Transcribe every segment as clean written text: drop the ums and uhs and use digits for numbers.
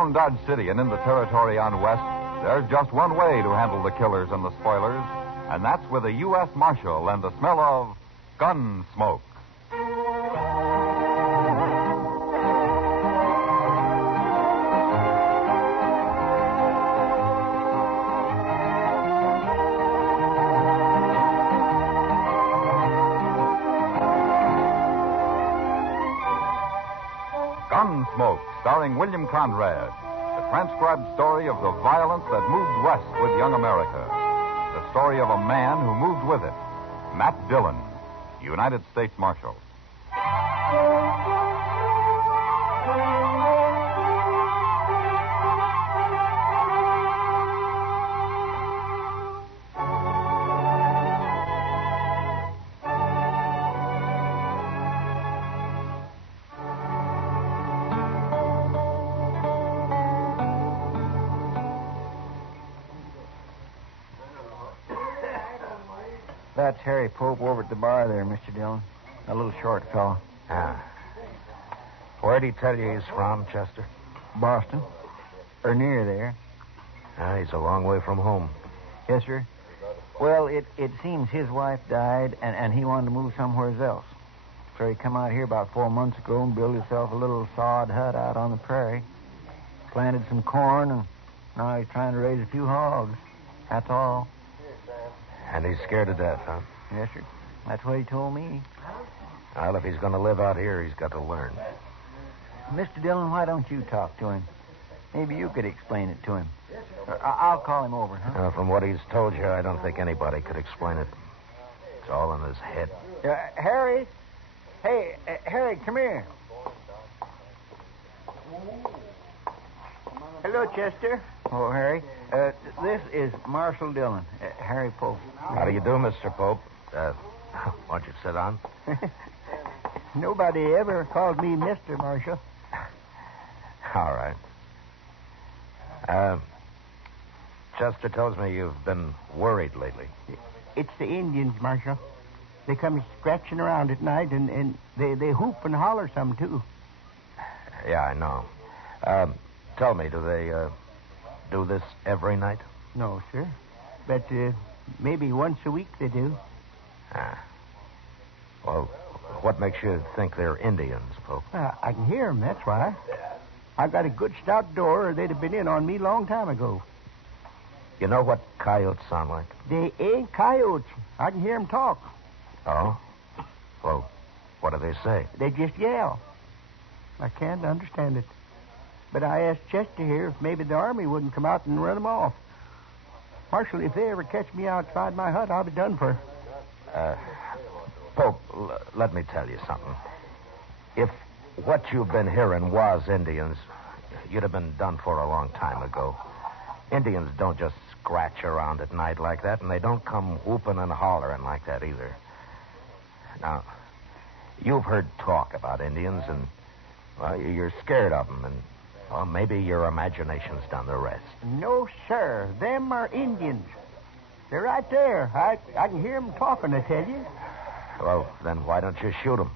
Around Dodge City and in the territory on West, there's just one way to handle the killers and the spoilers, and that's with a U.S. Marshal and the smell of gun smoke. Gunsmoke, starring William Conrad. The transcribed story of the violence that moved west with young America. The story of a man who moved with it. Matt Dillon, United States Marshal. That's Harry Pope over at the bar there, Mr. Dillon. A little short fellow. Ah. Where'd he tell you he's from, Chester? Boston. Or near there. Ah, he's a long way from home. Yes, sir. Well, it seems his wife died, and he wanted to move somewhere else. So he come out here about 4 months ago and built himself a little sod hut out on the prairie. Planted some corn, and now he's trying to raise a few hogs. That's all. And he's scared to death, huh? Yes, sir. That's what he told me. Well, if he's going to live out here, he's got to learn. Mr. Dillon, why don't you talk to him? Maybe you could explain it to him. I'll call him over, huh? From what he's told you, I don't think anybody could explain it. It's all in his head. Harry? Hey, Harry, come here. Hello, Chester. Oh, Harry. This is Marshal Dillon, Harry Pope. How do you do, Mr. Pope? Why don't you sit down? Nobody ever called me Mr. Marshal. All right. Chester tells me you've been worried lately. It's the Indians, Marshal. They come scratching around at night, and they hoop and holler some, too. Yeah, I know. Tell me, do they do this every night? No, sir. But maybe once a week they do. Ah. Well, what makes you think they're Indians, Pope? I can hear 'em, that's why. I got a good stout door, or they'd have been in on me long time ago. You know what coyotes sound like? They ain't coyotes. I can hear 'em talk. Oh? Well, what do they say? They just yell. I can't understand it. But I asked Chester here if maybe the army wouldn't come out and run 'em off. Marshal, if they ever catch me outside my hut, I'll be done for. Pope, let me tell you something. If what you've been hearing was Indians, you'd have been done for a long time ago. Indians don't just scratch around at night like that, and they don't come whooping and hollering like that either. Now, you've heard talk about Indians, and, well, you're scared of them, and, well, maybe your imagination's done the rest. No, sir. Them are Indians. They're right there. I can hear 'em talking, I tell you. Well, then why don't you shoot them?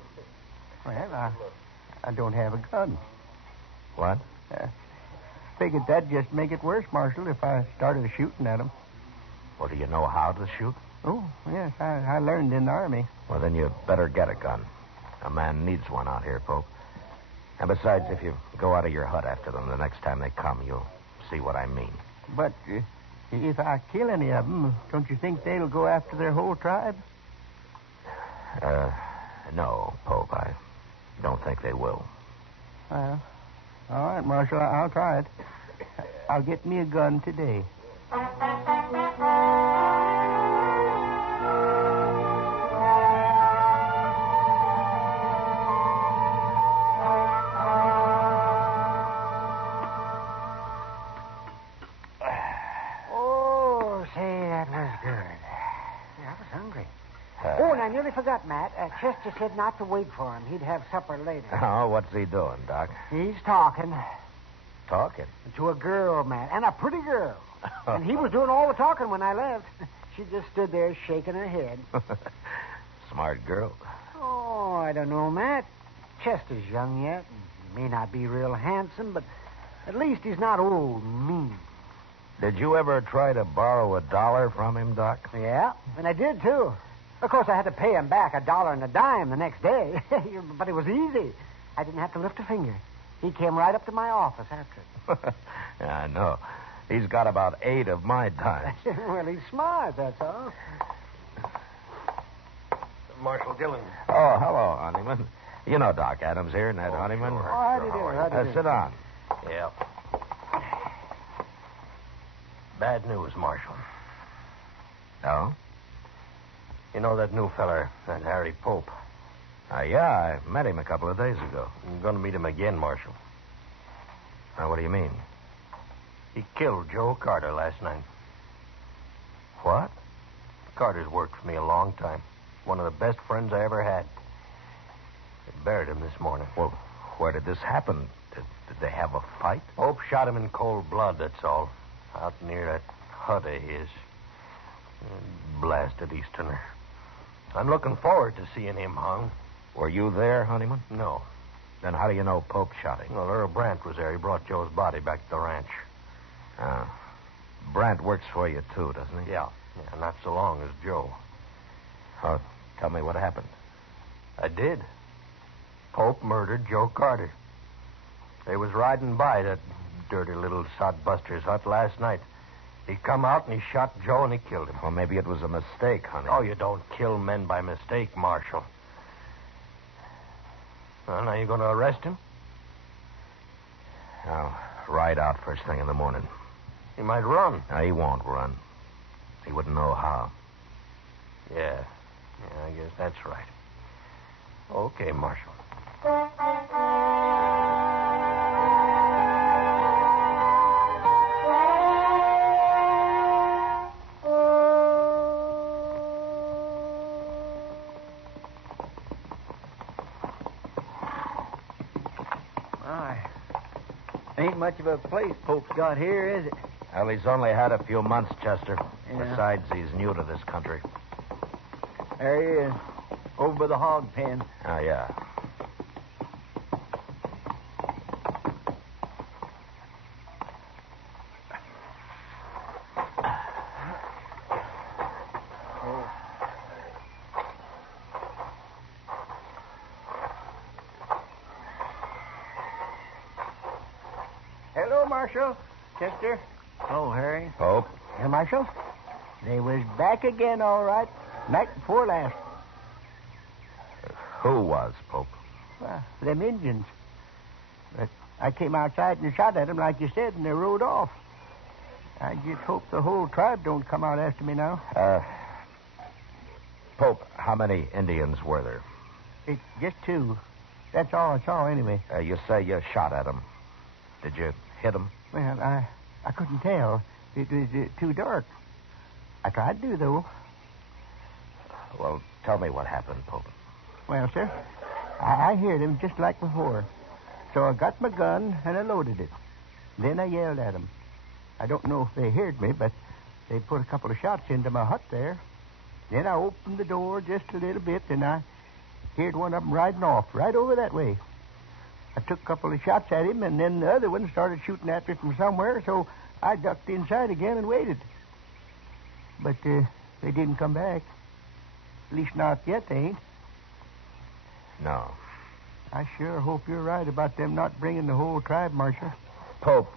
Well, I don't have a gun. What? Figured that'd just make it worse, Marshal, if I started shooting at 'em. Well, do you know how to shoot? Oh, yes, I learned in the Army. Well, then you better get a gun. A man needs one out here, Pope. And besides, if you go out of your hut after them the next time they come, you'll see what I mean. But if I kill any of 'em, don't you think they'll go after their whole tribe? No, Pope, I don't think they will. Well, all right, Marshal, I'll try it. I'll get me a gun today. Oh, say, that was good. I was hungry. Oh, and I nearly forgot, Matt. Chester said not to wait for him. He'd have supper later. Oh, what's he doing, Doc? He's talking Talking? to a girl, Matt, and a pretty girl. And he was doing all the talking when I left. She just stood there shaking her head. Smart girl. Oh, I don't know, Matt. Chester's young yet. He may not be real handsome, but At least he's not old and mean. Did you ever try to borrow $1 from him, Doc? Yeah, and I did, too. Of course, I had to pay him back $1 and a dime the next day. But it was easy. I didn't have to lift a finger. He came right up to my office after it. Yeah, I know. He's got about 8 of my dimes. Well, he's smart, that's all. Marshal Dillon. Oh, hello, Honeyman. You know Doc Adams here, Ned Honeyman. Sure. Oh, how do you do? How do you do? Sit down. Yeah. Bad news, Marshal. Oh? You know that new feller, that Harry Pope? Yeah, I met him a couple of days ago. I'm going to meet him again, Marshal. Now, what do you mean? He killed Joe Carter last night. What? Carter's worked for me a long time. One of the best friends I ever had. They buried him this morning. Well, where did this happen? Did they have a fight? Pope shot him in cold blood, that's all. Out near that hut of his. Blasted Easterner. I'm looking forward to seeing him hung. Were you there, Honeyman? No. Then how do you know Pope shot him? Well, Earl Brandt was there. He brought Joe's body back to the ranch. Brandt works for you, too, doesn't he? Yeah, not so long as Joe. Oh, tell me what happened. I did. Pope murdered Joe Carter. They was riding by that dirty little sodbuster's hut last night. He come out and he shot Joe and he killed him. Well, maybe it was a mistake, honey. Oh, you don't kill men by mistake, Marshal. Well, now you going to arrest him? I'll ride out first thing in the morning. He might run. No, he won't run. He wouldn't know how. Yeah, I guess that's right. Okay, Marshal. Ain't much of a place Pope's got here, is it? Well, he's only had a few months, Chester. Yeah. Besides, he's new to this country. There he is, over by the hog pen. Oh, yeah. Hello, Marshal. Chester. Oh, Harry. Pope? Yeah, Marshal. They was back again, all right. Night before last. Who was, Pope? Them Indians. But I came outside and shot at them, like you said, and they rode off. I just hope the whole tribe don't come out after me now. Pope, how many Indians were there? It's just 2. That's all I saw, anyway. You say you shot at them. Did you hit them? Well, I couldn't tell. It was too dark. I tried to, though. Well, tell me what happened, Pope. Well, sir, I heard him just like before. So I got my gun and I loaded it. Then I yelled at them. I don't know if they heard me, but they put a couple of shots into my hut there. Then I opened the door just a little bit, and I heard one of them riding off right over that way. I took a couple of shots at him, and then the other one started shooting at me from somewhere, so I ducked inside again and waited. But they didn't come back. At least not yet, they ain't. No. I sure hope you're right about them not bringing the whole tribe, Marshal. Pope,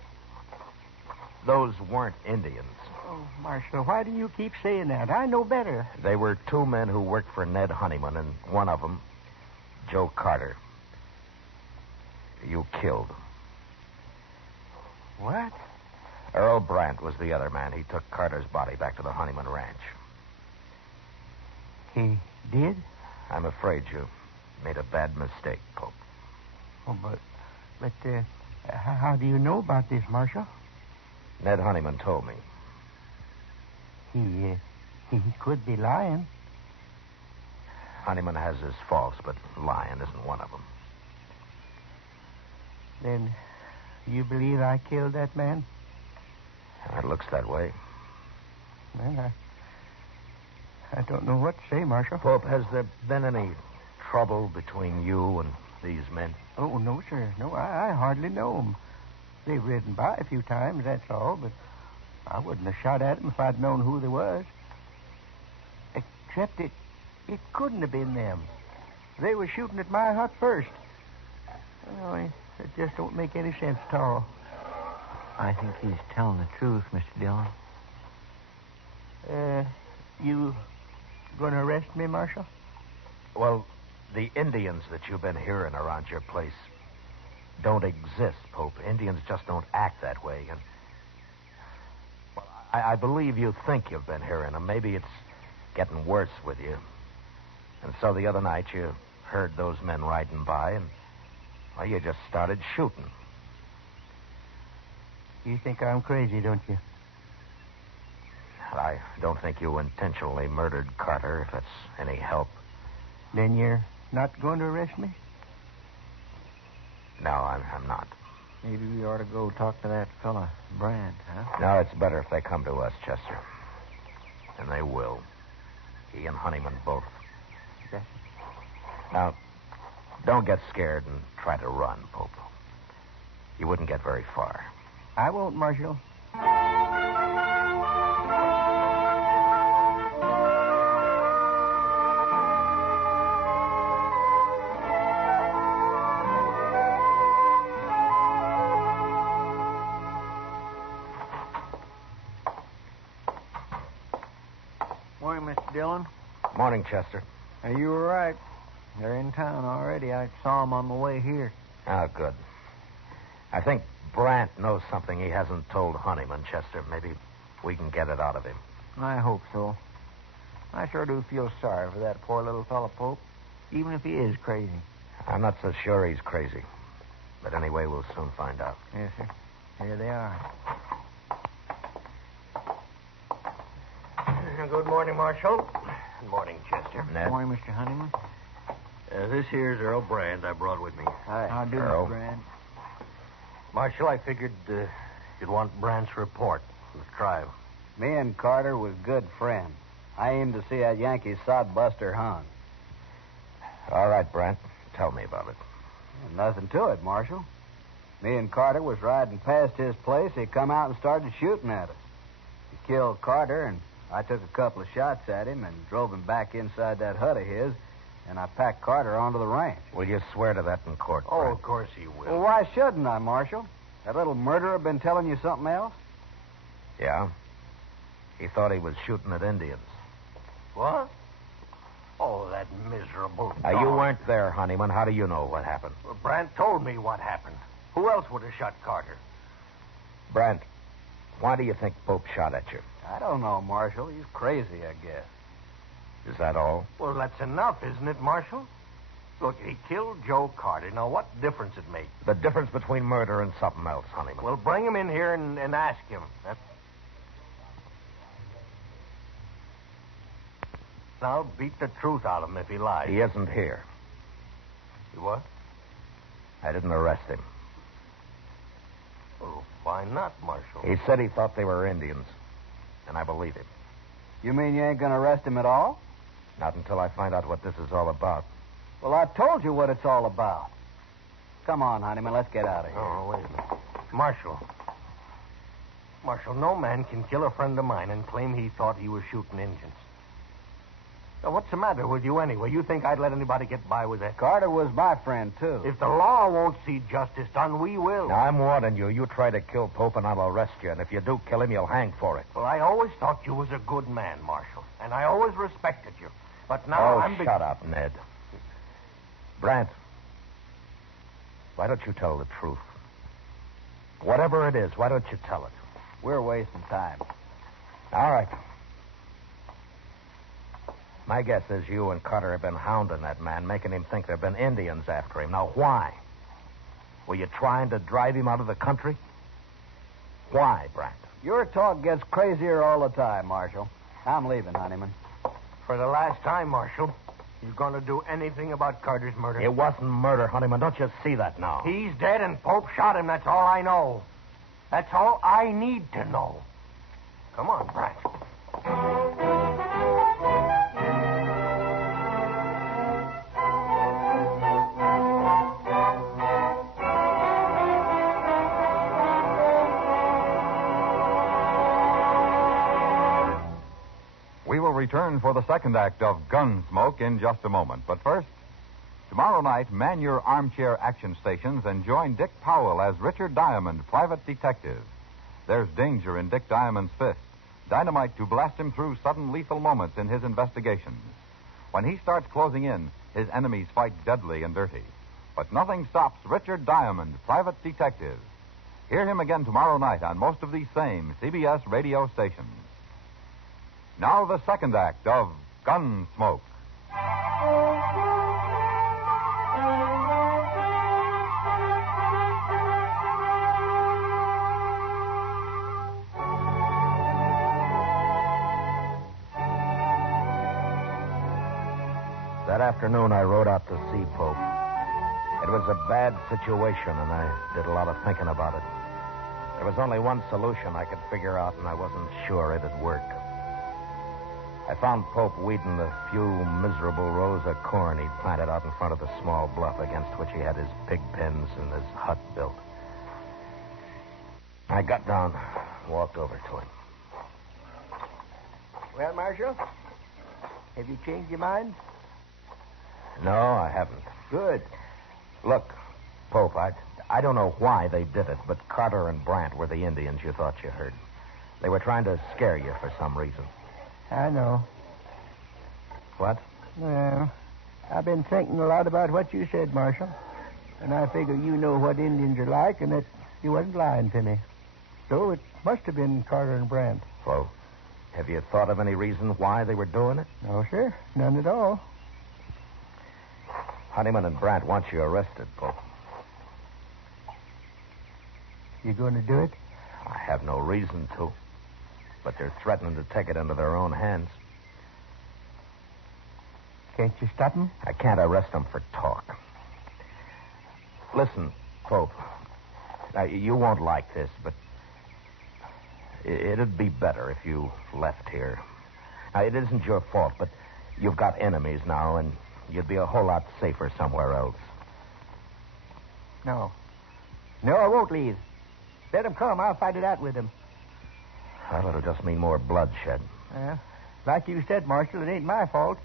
those weren't Indians. Oh, Marshal, why do you keep saying that? I know better. They were 2 men who worked for Ned Honeyman, and one of them, Joe Carter, you killed. What? Earl Brandt was the other man. He took Carter's body back to the Honeyman Ranch. He did? I'm afraid you made a bad mistake, Pope. Oh, but how do you know about this, Marshal? Ned Honeyman told me. He could be lying. Honeyman has his faults, but lying isn't one of them. Then you believe I killed that man? It looks that way. Well, I don't know what to say, Marshal. Pope, has there been any trouble between you and these men? Oh, no, sir. No, I hardly know them. They've ridden by a few times, that's all, but I wouldn't have shot at them if I'd known who they was. Except it couldn't have been them. They were shooting at my hut first. Oh, it just don't make any sense at all. I think he's telling the truth, Mr. Dillon. You going to arrest me, Marshal? Well, the Indians that you've been hearing around your place don't exist, Pope. Indians just don't act that way. And well, I believe you think you've been hearing them. Maybe it's getting worse with you. And so the other night you heard those men riding by, and well, you just started shooting. You think I'm crazy, don't you? I don't think you intentionally murdered Carter, if that's any help. Then you're not going to arrest me? No, I'm not. Maybe we ought to go talk to that fella, Brand, huh? No, it's better if they come to us, Chester. And they will. He and Honeyman both. Yes. Now, don't get scared and try to run, Pope. You wouldn't get very far. I won't, Marshal. Morning, Mr. Dillon. Morning, Chester. You were right. They're in town already. I saw them on the way here. Oh, good. I think Brandt knows something he hasn't told Honeyman, Chester. Maybe we can get it out of him. I hope so. I sure do feel sorry for that poor little fellow, Pope, even if he is crazy. I'm not so sure he's crazy. But anyway, we'll soon find out. Yes, sir. Here they are. Good morning, Marshal. Good morning, Chester. Ned? Morning, Mr. Honeyman. This here's Earl Brand I brought with me. Hi. How do, Earl. Mr. Brand? Marshal, I figured you'd want Brandt's report from the tribe. Me and Carter was good friends. I aimed to see that Yankee sodbuster hung. All right, Brandt. Tell me about it. Nothing to it, Marshal. Me and Carter was riding past his place. He come out and started shooting at us. He killed Carter, and I took a couple of shots at him and drove him back inside that hut of his, and I packed Carter onto the ranch. Will you swear to that in court, Oh, Brandt? of course he will. Well, why shouldn't I, Marshal? That little murderer been telling you something else? Yeah? He thought he was shooting at Indians. What? Oh, that miserable Now, dog. you weren't there, Honeyman. How do you know what happened? Well, Brandt told me what happened. Who else would have shot Carter? Brandt, why do you think Pope shot at you? I don't know, Marshal. He's crazy, I guess. Is that all? Well, that's enough, isn't it, Marshal? Look, he killed Joe Carter. Now, what difference it makes? The difference between murder and something else, Honeyman. Well, bring him in here and ask him. Now, beat the truth out of him if he lies. He isn't here. You what? I didn't arrest him. Well, why not, Marshal? He said he thought they were Indians, and I believe him. You mean you ain't going to arrest him at all? Not until I find out what this is all about. Well, I told you what it's all about. Come on, Honeyman, let's get out of here. Oh, wait a minute. Marshal. Marshal, no man can kill a friend of mine and claim he thought he was shooting Indians. Now, what's the matter with you anyway? You think I'd let anybody get by with that? Carter was my friend, too. If the law won't see justice done, we will. Now, I'm warning you. You try to kill Pope, and I'll arrest you. And if you do kill him, you'll hang for it. Well, I always thought you was a good man, Marshal. And I always respected you. But now I'm... shut up, Ned. Brandt, why don't you tell the truth? Whatever it is, why don't you tell it? We're wasting time. All right. My guess is you and Carter have been hounding that man, making him think there have been Indians after him. Now, why? Were you trying to drive him out of the country? Why, Brandt? Your talk gets crazier all the time, Marshal. I'm leaving, Honeyman. For the last time, Marshal, you going to do anything about Carter's murder? It wasn't murder, Honeyman. Don't you see that now? He's dead and Pope shot him. That's all I know. That's all I need to know. Come on, Brandt. return for the second act of Gunsmoke in just a moment. But first, tomorrow night, man your armchair action stations and join Dick Powell as Richard Diamond, private detective. There's danger in Dick Diamond's fist, dynamite to blast him through sudden lethal moments in his investigations. When he starts closing in, his enemies fight deadly and dirty. But nothing stops Richard Diamond, private detective. Hear him again tomorrow night on most of these same CBS radio stations. Now the second act of Gunsmoke. That afternoon, I rode out to see Pope. It was a bad situation, and I did a lot of thinking about it. There was only one solution I could figure out, and I wasn't sure it'd work. I found Pope weeding the few miserable rows of corn he'd planted out in front of the small bluff against which he had his pig pens and his hut built. I got down, walked over to him. Well, Marshal, have you changed your mind? No, I haven't. Good. Look, Pope, I don't know why they did it, but Carter and Brandt were the Indians you thought you heard. They were trying to scare you for some reason. I know. What? Well, I've been thinking a lot about what you said, Marshal. And I figure you know what Indians are like and that you wasn't lying to me. So it must have been Carter and Brandt. Well, have you thought of any reason why they were doing it? No, sir. None at all. Honeyman and Brandt want you arrested, Pope. You going to do it? I have no reason to. But they're threatening to take it into their own hands. Can't you stop them? I can't arrest them for talk. Listen, Pope. Now, you won't like this, but it'd be better if you left here. Now, it isn't your fault, but you've got enemies now, and you'd be a whole lot safer somewhere else. No. No, I won't leave. Let him come. I'll fight it out with him. Well, it'll just mean more bloodshed. Like you said, Marshal, it ain't my fault.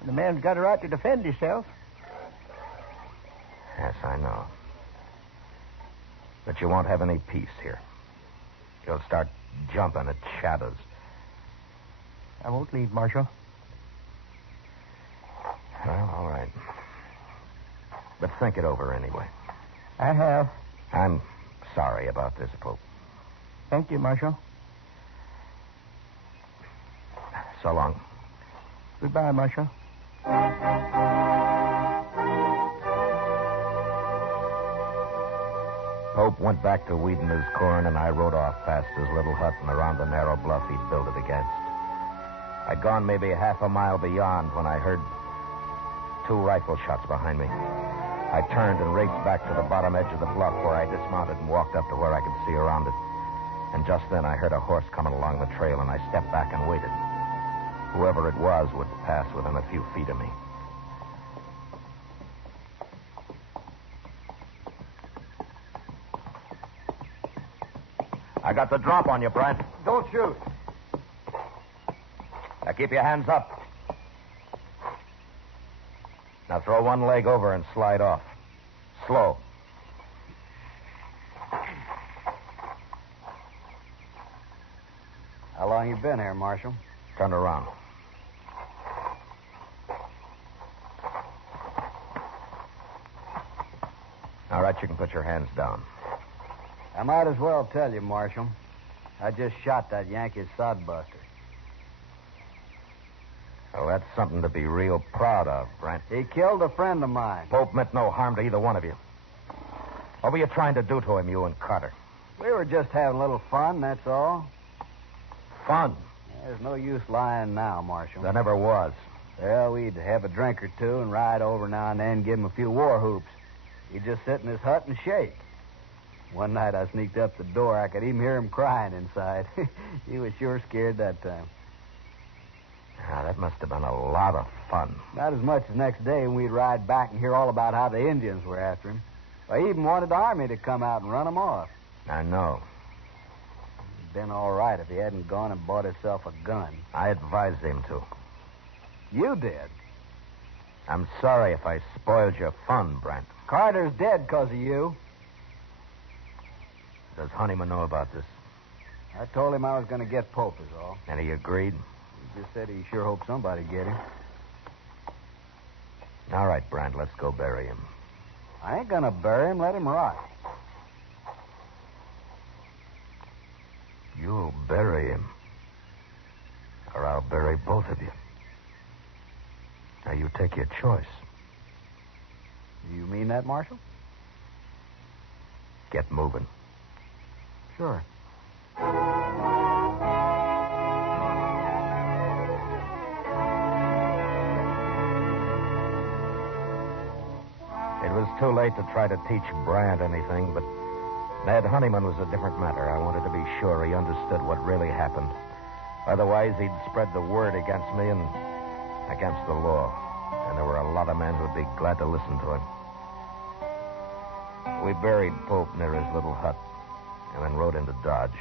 And the man's got a right to defend himself. Yes, I know. But you won't have any peace here. You'll start jumping at shadows. I won't leave, Marshal. Well, all right. But think it over anyway. I have. I'm sorry about this, Pope. Thank you, Marshal. So long. Goodbye, Marshal. Pope went back to weeding his corn, and I rode off past his little hut and around the narrow bluff he'd built it against. I'd gone maybe half a mile beyond when I heard 2 rifle shots behind me. I turned and raced back to the bottom edge of the bluff where I dismounted and walked up to where I could see around it. And just then I heard a horse coming along the trail, and I stepped back and waited. Whoever it was would pass within a few feet of me. I got the drop on you, Brent. Don't shoot. Now keep your hands up. Now throw one leg over and slide off. Slow. How long you been here, Marshal? Turn around. All right, you can put your hands down. I might as well tell you, Marshal. I just shot that Yankee sodbuster. Well, that's something to be real proud of, Brent. He killed a friend of mine. Pope meant no harm to either one of you. What were you trying to do to him, you and Carter? We were just having a little fun, that's all. Fun. There's no use lying now, Marshal. There never was. Well, we'd have a drink or two and ride over now and then, give him a few war whoops. He'd just sit in his hut and shake. One night I sneaked up the door. I could even hear him crying inside. He was sure scared that time. Now, that must have been a lot of fun. Not as much as next day when we'd ride back and hear all about how the Indians were after him. I even wanted the army to come out and run him off. I know. been all right if he hadn't gone and bought himself a gun. I advised him to. You did. I'm sorry if I spoiled your fun, Brent. Carter's dead because of you. Does Honeyman know about this? I told him I was going to get Pope, is all. And he agreed? He just said he sure hoped somebody'd get him. All right, Brent, let's go bury him. I ain't going to bury him. Let him rot. You'll bury him. Or I'll bury both of you. Now, you take your choice. Do you mean that, Marshal? Get moving. Sure. It was too late to try to teach Brant anything, but Ned Honeyman was a different matter. I wanted to be sure he understood what really happened. Otherwise, he'd spread the word against me and against the law. And there were a lot of men who'd be glad to listen to him. We buried Pope near his little hut and then rode into Dodge.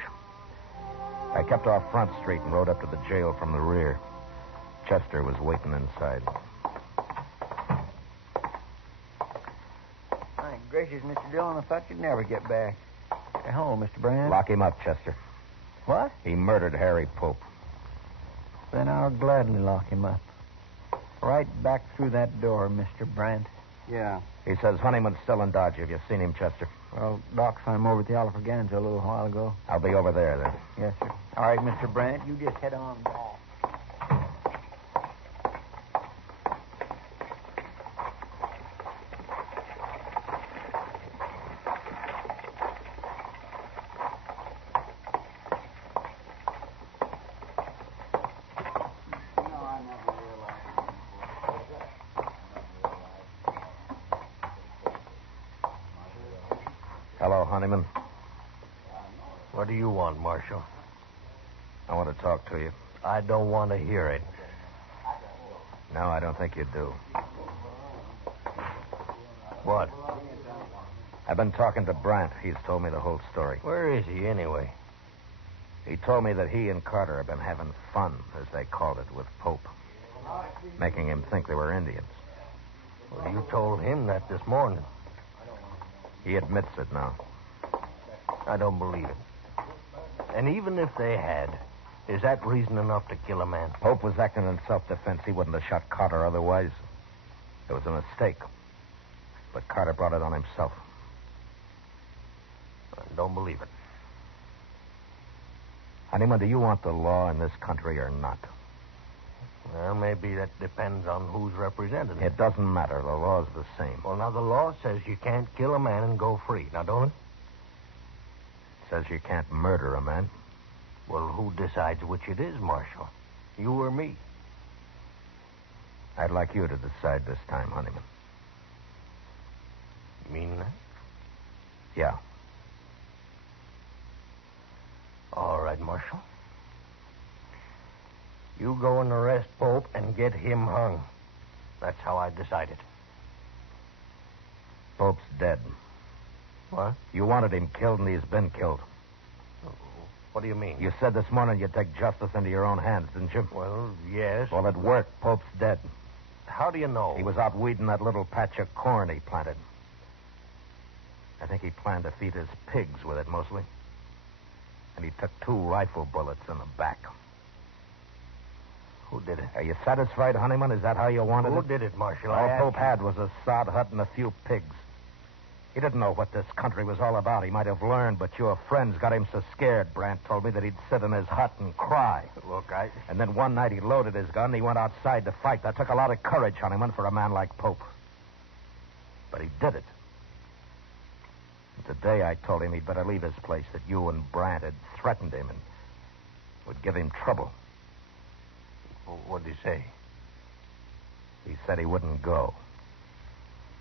I kept off Front Street and rode up to the jail from the rear. Chester was waiting inside. My gracious, Mr. Dillon, I thought you'd never get back. Hello, Mr. Brand. Lock him up, Chester. What? He murdered Harry Pope. Then I'll gladly lock him up. Right back through that door, Mr. Brandt. Yeah. He says Honeyman's still in Dodge. Have you seen him, Chester? Well, Doc saw him over at the Alfraganza a little while ago. I'll be over there, then. Yes, sir. All right, Mr. Brandt, you just head on back. Hello, Honeyman. What do you want, Marshal? I want to talk to you. I don't want to hear it. No, I don't think you do. What? I've been talking to Brant. He's told me the whole story. Where is he, anyway? He told me that he and Carter have been having fun, as they called it, with Pope, making him think they were Indians. Well, you told him that this morning. He admits it now. I don't believe it. And even if they had, is that reason enough to kill a man? Pope was acting in self-defense. He wouldn't have shot Carter otherwise. It was a mistake. But Carter brought it on himself. I don't believe it. Honeyman, do you want the law in this country or not? Well, maybe that depends on who's represented. It doesn't matter. The law's the same. Well, now, the law says you can't kill a man and go free. Now, don't it? It says you can't murder a man. Well, who decides which it is, Marshal? You or me? I'd like you to decide this time, Honeyman. You mean that? Yeah. All right, Marshal. You go and arrest Pope and get him hung. That's how I decided. Pope's dead. What? You wanted him killed, and he's been killed. What do you mean? You said this morning you'd take justice into your own hands, didn't you? Well, yes. Well, it worked. Pope's dead. How do you know? He was out weeding that little patch of corn he planted. I think he planned to feed his pigs with it, mostly. And he took 2 rifle bullets in the back. Who did it? Are you satisfied, Honeyman? Is that how you wanted Who it? did it, Marshal? All I Pope asked had was a sod hut and a few pigs. He didn't know what this country was all about. He might have learned, but your friends got him so scared, Brant told me, that he'd sit in his hut and cry. Look, And then one night he loaded his gun and he went outside to fight. That took a lot of courage, Honeyman, for a man like Pope. But he did it. And today I told him he'd better leave his place, that you and Brant had threatened him and would give him trouble. What'd he say? He said he wouldn't go.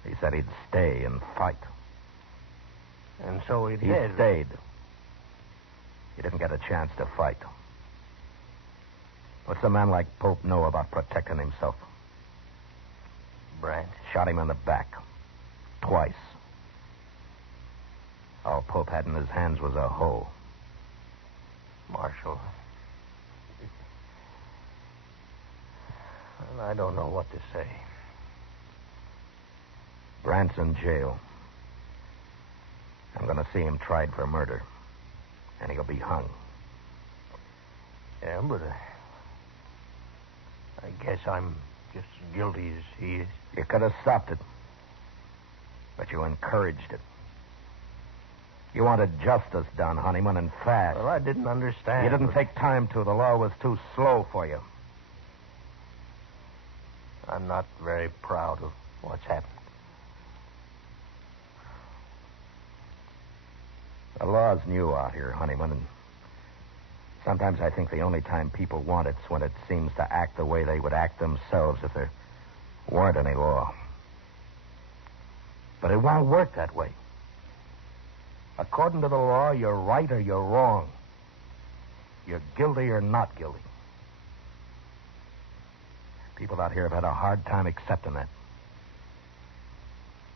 He said he'd stay and fight. And so he He did. stayed. He didn't get a chance to fight. What's a man like Pope know about protecting himself? Brant. Shot him in the back. Twice. All Pope had in his hands was a hoe. Marshal. Well, I don't know what to say. Brant's in jail. I'm going to see him tried for murder. And he'll be hung. Yeah, but I guess I'm just as guilty as he is. You could have stopped it. But you encouraged it. You wanted justice done, Honeyman, and fast. Well, I didn't understand. You didn't take time to. The law was too slow for you. I'm not very proud of what's happened. The law's new out here, Honeyman, and sometimes I think the only time people want it's when it seems to act the way they would act themselves if there weren't any law. But it won't work that way. According to the law, you're right or you're wrong. You're guilty or not guilty. People out here have had a hard time accepting that.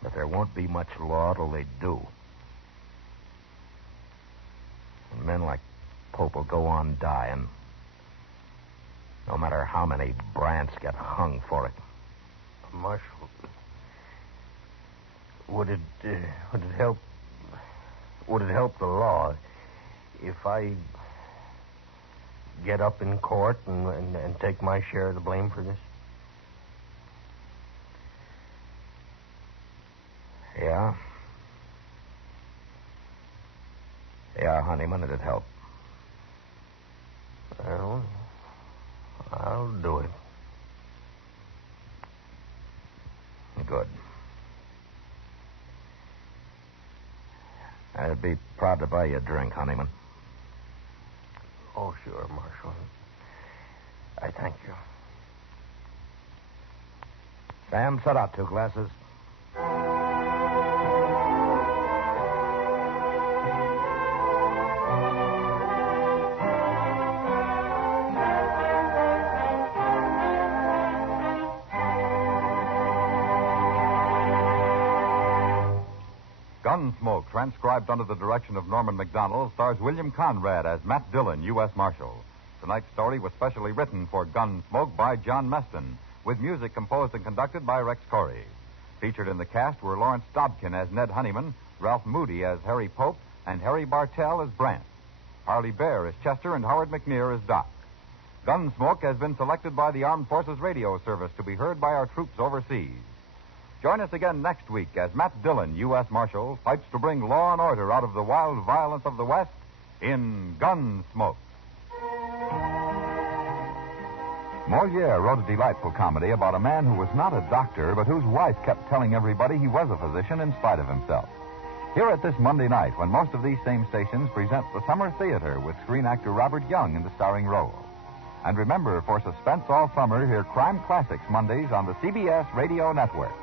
But there won't be much law till they do. And men like Pope will go on dying, no matter how many Brants get hung for it. Marshal, would it help? Would it help the law if I get up in court and take my share of the blame for this? Yeah. Yeah, Honeyman, it'd help. Well, I'll do it. Good. I'd be proud to buy you a drink, Honeyman. Oh, sure, Marshal. I thank you. Sam, set out 2 glasses. Gunsmoke, transcribed under the direction of Norman Macdonald, stars William Conrad as Matt Dillon, U.S. Marshal. Tonight's story was specially written for Gunsmoke by John Meston, with music composed and conducted by Rex Corey. Featured in the cast were Lawrence Dobkin as Ned Honeyman, Ralph Moody as Harry Pope, and Harry Bartell as Brant. Harley Bear as Chester, and Howard McNear as Doc. Gunsmoke has been selected by the Armed Forces Radio Service to be heard by our troops overseas. Join us again next week as Matt Dillon, U.S. Marshal, fights to bring law and order out of the wild violence of the West in Gunsmoke. Moliere wrote a delightful comedy about a man who was not a doctor, but whose wife kept telling everybody he was a physician in spite of himself. Hear it this Monday night when most of these same stations present the Summer Theater with screen actor Robert Young in the starring role. And remember, for suspense all summer, hear Crime Classics Mondays on the CBS Radio Network.